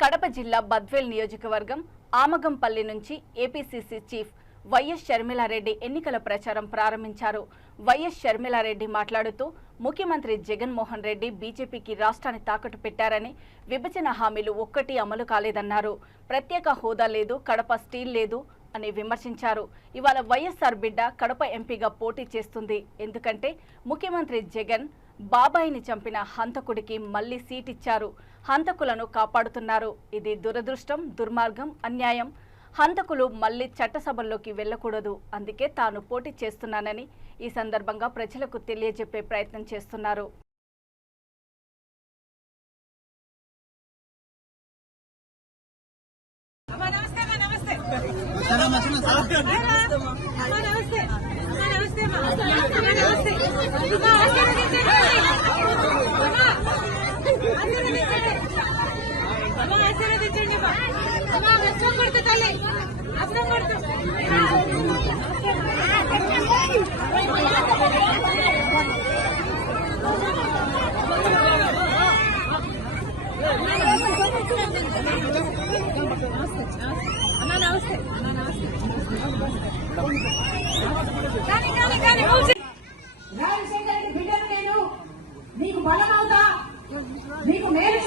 కడప జిల్లా బద్వేల్ నియోజకవర్గం ఆమగంపల్లి నుంచి ఏపీసీసీ చీఫ్ వైఎస్ షర్మిలారెడ్డి ఎన్నికల ప్రచారం ప్రారంభించారు. వైఎస్ షర్మిలారెడ్డి మాట్లాడుతూ ముఖ్యమంత్రి జగన్మోహన్ రెడ్డి బీజేపీకి రాష్ట్రాన్ని తాకట్టు పెట్టారని విభజన హామీలు ఒక్కటి అమలు కాలేదన్నారు. ప్రత్యేక హోదా లేదు కడప స్టీల్ లేదు అని విమర్శించారు. ఇవాళ వైఎస్ఆర్ బిడ్డ కడప ఎంపీగా పోటీ చేస్తుంది. ఎందుకంటే ముఖ్యమంత్రి జగన్ బాబాయిని చంపిన హంతకుడికి మళ్ళీ సీట్ ఇచ్చారు హంతకులను కాపాడుతున్నారు. ఇది దురదృష్టం దుర్మార్గం అన్యాయం. హంతకులు మళ్ళీ చట్టసభల్లోకి వెళ్ళకూడదు అందుకే తాను పోటీ చేస్తున్నానని ఈ సందర్భంగా ప్రజలకు తెలియజెప్పే ప్రయత్నం చేస్తున్నారు. నమస్తే నమస్తే. ఆశీర్వదించండి అర్థం కొడుతు తల్లి అర్థం కొడుతు అన్న నమస్తే మేలు